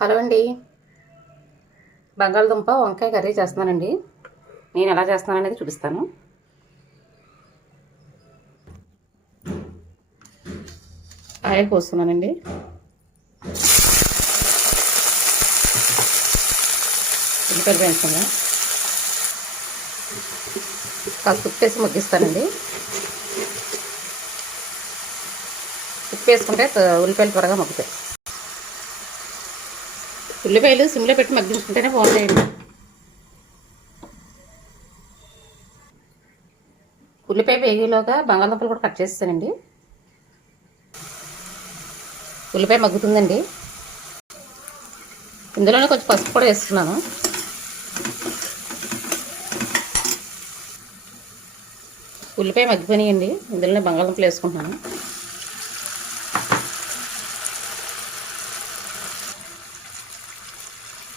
Hello అండి. బంగాళదుంప వంకాయ కర్రీ చేస్తున్నానండి. నేను ఎలా చేస్తున్నాను అనేది చూపిస్తాను. ఆయిల్ పోస్తున్నానండి. ఉల్లిపాయలు వేసుకున్నాను. కాస్త ఉప్పు వేసి మగ్గిస్తానండి. ఉప్పు వేసుకుంటే ఉల్లిపాయలు త్వరగా మగ్గుతాయి. ఉల్లిపాయలు సిమ్లో పెట్టి మగ్గించుకుంటేనే బాగుంటాయండి. ఉల్లిపాయ వేగిలోగా బంగాళదుంపలు కూడా కట్ చేస్తానండి. ఉల్లిపాయ మగ్గుతుందండి. ఇందులోనే కొంచెం పసుపు కూడా వేస్తున్నాను. ఉల్లిపాయ మగ్గిపోయినాయండి. ఇందులోనే బంగాళదుంపలు వేసుకుంటున్నాను.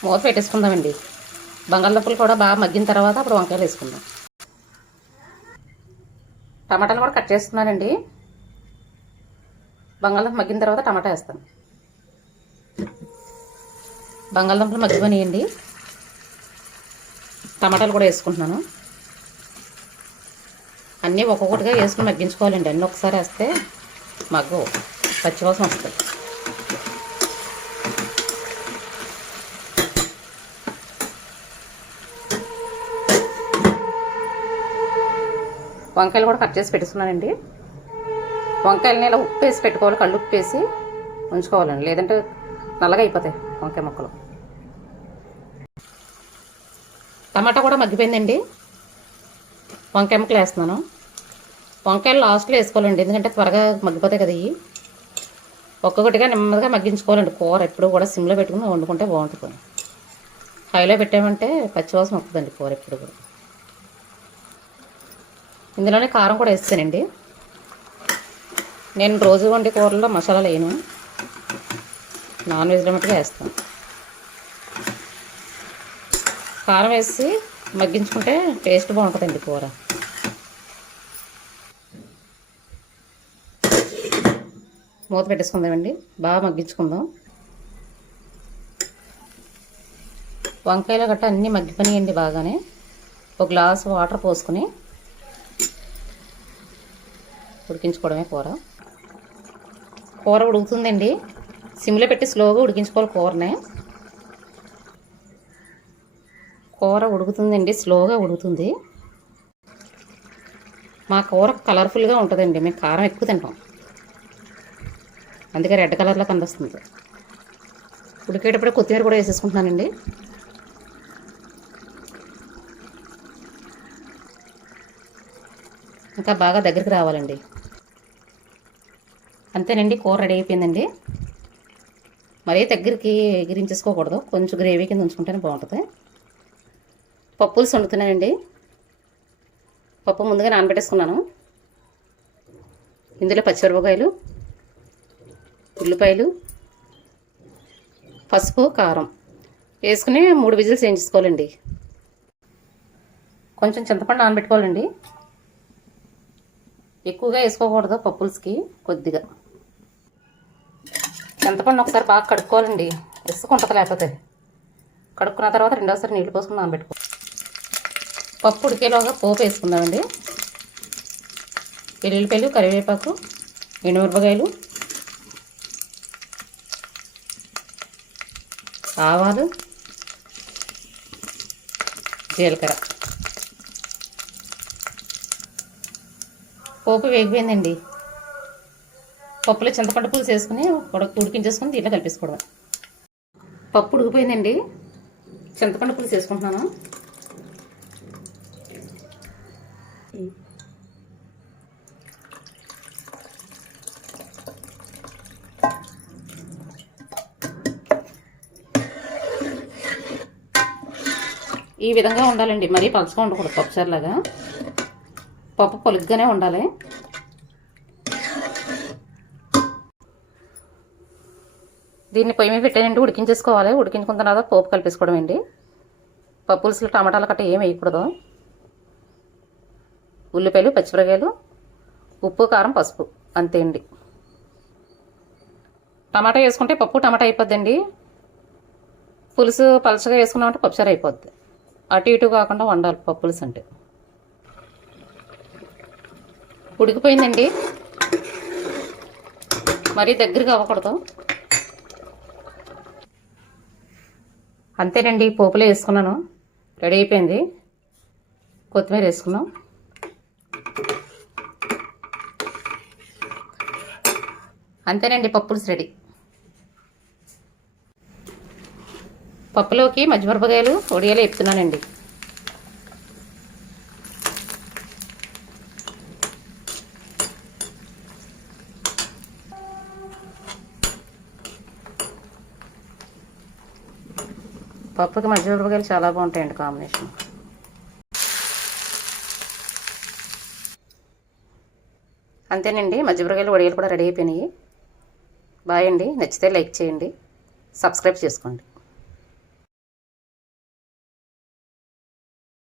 మూత పెట్టేసుకుందామండి. బంగాళదుంపలు కూడా బాగా మగ్గిన తర్వాత అప్పుడు వంకాయలు వేసుకుందాం. టమాటాలు కూడా కట్ చేస్తున్నానండి. బంగాళదుంప మగ్గిన తర్వాత టమాటా వేస్తాను. బంగాళదుంపలు మగ్గిపోయినాయండి. టమాటాలు కూడా వేసుకుంటున్నాను. అన్నీ ఒక్కొక్కటిగా వేసుకుని మగ్గించుకోవాలండి. అన్నీ ఒకసారి వేస్తే మగ్గవు, పచ్చివాసన వస్తాయి. వంకాయలు కూడా కట్ చేసి పెట్టుకున్నానండి. వంకాయలని ఇలా ఉప్పు వేసి పెట్టుకోవాలి. కళ్ళు ఉప్పు వేసి ఉంచుకోవాలండి, లేదంటే నల్లగా అయిపోతాయి వంకాయ ముక్కలు. టమాటా కూడా మగ్గిపోయిందండి. వంకాయ ముక్కలు వేస్తున్నాను. వంకాయలు లాస్ట్లో వేసుకోవాలండి, ఎందుకంటే త్వరగా మగ్గిపోతాయి కదా. ఇవి ఒక్కొక్కటిగా నెమ్మదిగా మగ్గించుకోవాలండి. కూర ఎప్పుడు కూడా సిమ్లో పెట్టుకుని వండుకుంటే బాగుంటుంది. హైలో పెట్టామంటే పచ్చివాసన వస్తుందండి కూర ఎప్పుడు కూడా. ఇందులోనే కారం కూడా వేస్తానండి. నేను రోజు వండే కూరల్లో మసాలాలు వేయను, నాన్ వెజ్లో మట్టుగా వేస్తాను. కారం వేసి మగ్గించుకుంటే టేస్ట్ బాగుంటుందండి కూర. మూత పెట్టేసుకుందామండి. బాగా మగ్గించుకుందాం. వంకాయలు గట్ట అన్నీ మగ్గిపోయినాయండి బాగానే. ఒక గ్లాసు వాటర్ పోసుకొని ఉడికించుకోవడమే కూర. కూర ఉడుకుతుందండి. సిమ్లో పెట్టి స్లోగా ఉడికించుకోవాలి కూరనే. కూర ఉడుకుతుందండి, స్లోగా ఉడుకుతుంది. మా కూర కలర్ఫుల్గా ఉంటుందండి. మేము కారం ఎక్కువ తింటాం, అందుకే రెడ్ కలర్లో కనిపిస్తుంది. ఉడికేటప్పుడు కొత్తిమీర కూడా వేసేసుకుంటున్నానండి. ఇంకా బాగా దగ్గరికి రావాలండి. అంతేనండి, కూర రెడీ అయిపోయిందండి. మరీ దగ్గరికి ఎగిరించేసుకోకూడదు, కొంచెం గ్రేవీ కింద ఉంచుకుంటేనే బాగుంటుంది. పప్పులు వండుతున్నానండి. పప్పు ముందుగా నానబెట్టేసుకున్నాను. ఇందులో పచ్చిమిరపకాయలు, ఉల్లిపాయలు, పసుపు, కారం వేసుకుని 3 విజిల్స్ వేయించుకోవాలండి. కొంచెం చింతపండు నానబెట్టుకోవాలండి. ఎక్కువగా వేసుకోకూడదు పప్పులకి, కొద్దిగా. చింతపండు ఒకసారి బాగా కడుక్కోవాలండి, ఇసుకుంటుంది లేకపోతే. కడుక్కున్న తర్వాత రెండోసారి నీళ్ళు పోసుకుని నానబెట్టుకో. పప్పు ఉడికేలోగా పోపు వేసుకుందామండి. వెల్లుల్లిపాయలు, కరివేపాకు, ఎండుమిరపకాయలు, ఆవాలు, జీలకర్ర. పోపు వేగిపోయిందండి. పప్పులో చింతపండు పులుసు వేసుకుని ఉడికించేసుకుని దీంట్లో కలిపేసుకోవడం. పప్పు ఉడికిపోయిందండి. చింతపండు పులుసు వేసుకుంటున్నాను. ఈ విధంగా ఉండాలండి, మరీ పలుచగా ఉండకూడదు. పప్పుచారులాగా పప్పు పొలుగ్గానే ఉండాలి. దీన్ని పొయ్యి మీద పెట్టానండి, ఉడికించేసుకోవాలి. ఉడికించుకున్న తర్వాత పోపు కలిపేసుకోవడం అండి. పప్పు పులుసులో టమాటాలు కట్ట ఏం వేయకూడదు. ఉల్లిపాయలు, పచ్చిమిరపకాయలు, ఉప్పు, కారం, పసుపు, అంతే అండి. టమాటా వేసుకుంటే పప్పు టమాటా అయిపోద్దండి. పులుసు పలచగా వేసుకున్నామంటే పప్పుచారు అయిపోద్ది. అటు ఇటు కాకుండా వండాలి పప్పు పులుసు అంటే. ఉడికిపోయిందండి, మరీ దగ్గరగా అవ్వకూడదు. అంతేనండి, పోపులో వేసుకున్నాను, రెడీ అయిపోయింది. కొత్తిమీర వేసుకున్నాం. అంతేనండి, పప్పు పులుసు రెడీ. పప్పులోకి మజ్జిమిరపకాయలు ఒడియాలు వేపుతున్నానండి. పప్పుకి మజ్జిమిరపకాయలు చాలా బాగుంటాయండి కాంబినేషన్. అంతేనండి, మజ్జిమిరపకాయలు ఒడియాలు కూడా రెడీ అయిపోయినాయి. బాయ్ అండి. నచ్చితే లైక్ చేయండి, సబ్స్క్రైబ్ చేసుకోండి.